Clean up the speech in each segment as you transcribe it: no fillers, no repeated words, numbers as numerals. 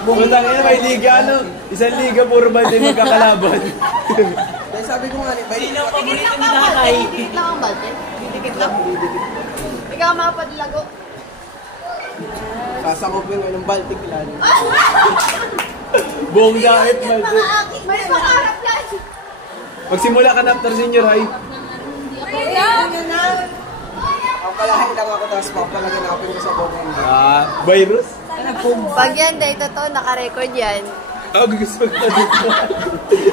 Butang ina, may liga ano. Isang liga, puro ba din magkakalaban? Dahil sabi ko nga, Hindi na paborito ni nanay. Dikit lang ang balte. Dikit lang. Ikaw mapadlago. sasakopin ko ng Baltic Land. Buong dahit, Baltic. May pangarap yan. Magsimula ka na after senior high. Ang palahay lang ako, tapos papalaganapin ko sa bongong. Virus? Pag yan, dahil totoo, naka-record yan. Gusto ko na dito.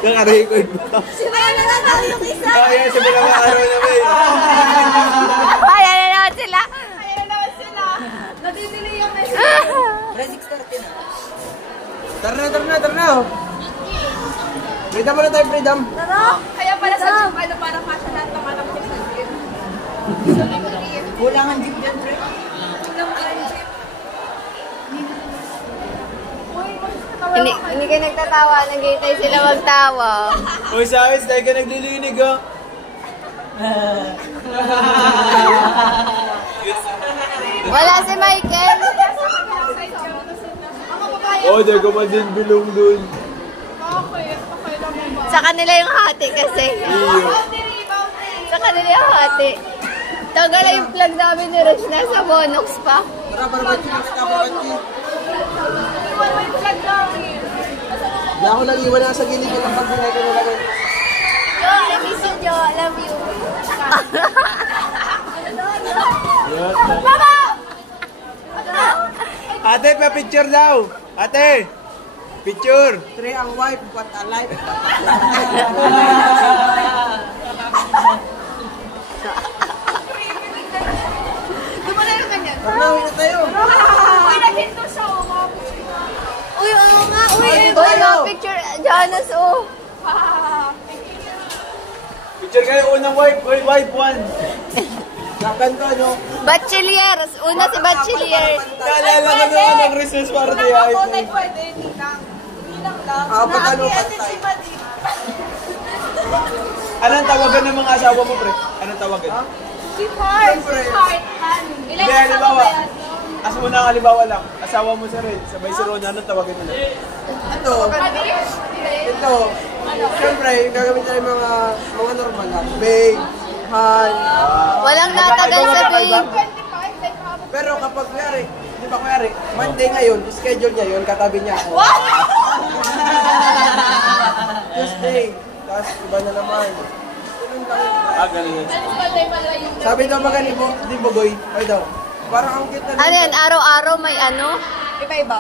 Naka-record ba? Ayan na lang yung isa. Yes, sa mga araw na ba Ayan na naman sila. Ayan na naman sila. Natitili yung message. Tara na. Freedom muna tayo, freedom. Tara. Kaya pala sa gym, ano, para kasya lahat ng anak ko sa gym. Kulang ang jeep dyan, pre. Hindi kayo nagtatawa, nag-iitay sila magtawa. Uy, sa akin, dahil ka naglilinig ha. Wala si Michael. Dahil ka pa din bilong dun. Sa kanila yung hati kasi. Sa kanila yung hati. Tagal na yung plug namin ni Rush na sa Bonox pa. Tara, barbachi. Hindi ako nag-iwan na sa gilid ko ng pag-binay ko nalagay. Jo, I miss you, Jo. I love you. Mama! Ate, pa-picture daw. Ate, picture. 3 ang wife, but alive. Dumala yung ganyan. Pagnawi na tayo. Uy, naghinto siya, Uy, ano nga? Uy, picture. Jonas, Picture kayo, unang wife. Uy, wife one. Kakanto, no? Bachelier. Una si Bachelier. Kaalala ko na ng Christmas party. Pwede, hindi lang. Abot ano, pantay. Anong tawagan ng mga asawa mo, pre? Anong tawagan? Sweetheart. Hindi, halimbawa. As muna ang halimbawa lang. Asawa mo sa Red. Sabay si Rona, anong tawagan nila? Ito. Siyempre, yung gagawin tayo mga normal lang. Babe, Han. Walang natagal sa babe. Pero kapag kuyari, di ba kuyari, Monday ngayon, schedule niya yun, katabi niya ako. Tuesday, tapos iba na naman. Galing. Sabi daw mga di Bogoy, ay daw, parang ang cute na Ano yan? Araw-araw may ano? Iba-iba.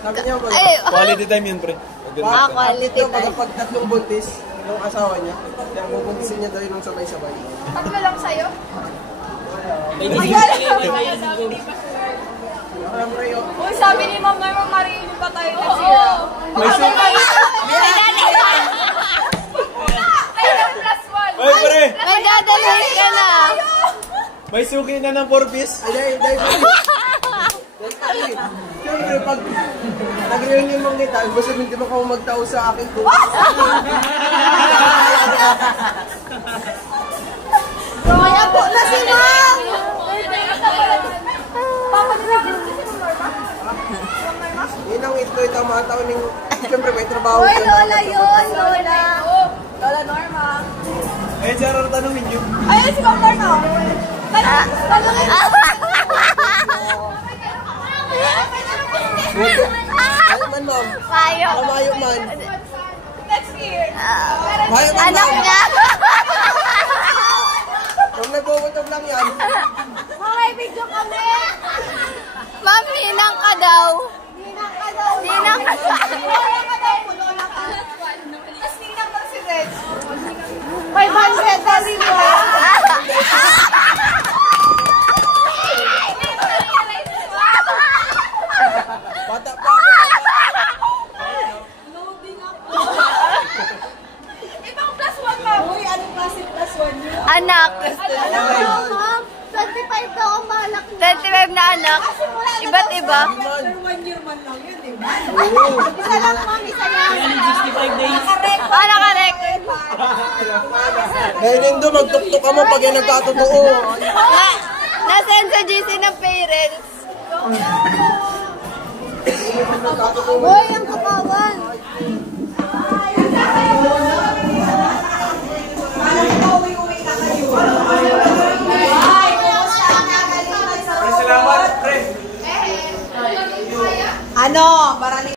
Sabi niya, Boy, Ay, Quality time yun, pre. quality ito time. pag tatlong buntis, yung asawa niya, kaya bubuntisin niya daw yun ng sabay-sabay. Tatlo lang sa'yo? Uy, sabi ni Ma'am Norma, marinig pa tayo next year. Ay, pre! May dadalhin ka na. May suki na ng 4-piece. Ay, dahil siyempre, pag nag-reunion mong kita, ibig sabihin, di ba ka magtao sa akin ko? Kaya po na si Ma'am. Yun ang ito, ito ang mga tao ng, siyempre may trabaho. Uy, Lola yun, Lola. Lola Norma. Ayun, sir, ano tanongin nyo? Ayun si Ma'am Norma. Tanongin. Ayaw man, ma'am. Payo. Kamayo man. Next year. Ayaw man, Anak ma'am. niya. Kung nagbubutob lang yan. Okay, video kami. Ma'am, ninang ka daw. Ninang ka daw. Ninang ka daw. Tapos tingnan ko si Reg. 500 daw rin mo. Bata pa. Ibang plus 1 pa. Uy, anong klase plus 1 yun? Anak. Ma'am, 25 daw ang malak. 25 na anak. Iba't iba. after 1 year man lang yun, di ba? Isa lang, ma'am. Isa lang. 65 days. Naka-record. Ngayon din doon, magtuktok ka mo pag yung nagkatotoo. Nasend sa GC ng parents. Boy, ang kakawan. Salamat, pre. Ano? Marami